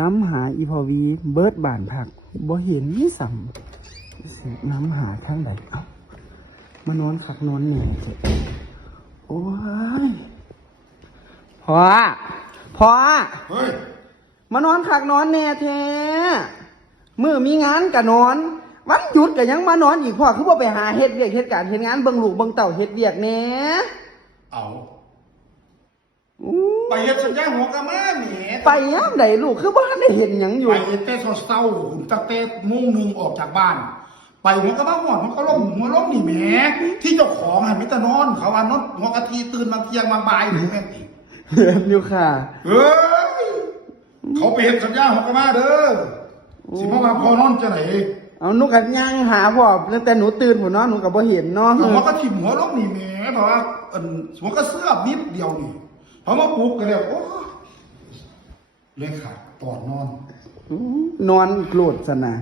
น้ำหาอีพอวีเบิร์ดบานผักบ่เห็นนี่สัมน้ำหาข้างใดเอ้ามานอนขักนอนเหนื่อยเจ็บโอ้ยพอเฮ้ยมานอนขักนอนแน่แท้มือมีงานกะนอนวันหยุดกะยังมานอนอีกพ่อคือว่าไปหาเฮ็ดเวียกเฮ็ดการเฮ็ดงานเบิ่งลูกเบิ่งเต่าเฮ็ดเวียกแน่เอาไปเฮ็ดสัญญาหัวกะมาแหมไปยามใดลูกคือบ่ทันได้เห็นหยังอยู่ไปแต่เช้าๆผมตั้งแต่โมง 1ออกจากบ้านไปหัวกะมาหอดมันก็ล้มหัวล้มนี่แหมที่เจ้าของหันมิตรนอนเขาว่านอนหัวกะทีตื่นบางเที่ยงบางบ่ายหรือแม่นติเห็นอยู่ค่ะเฮ้ยเขาไปเฮ็ดสัญญาหัวกะมาเด้อสิมาว่าพอนอนจะไหนเอาหนูก็ย่างหาพ่อตั้งแต่หนูตื่นพุ่นเนาะหนูก็บ่เห็นเนาะหัวกะทิ่มหัวล้มนี่แหมเพราะว่าหัวกะเสื้อนิดเดียวนี่พอมาปลุกก็แล้วโอ้เลยขาดตอนนอนนอนโกรธซะนะ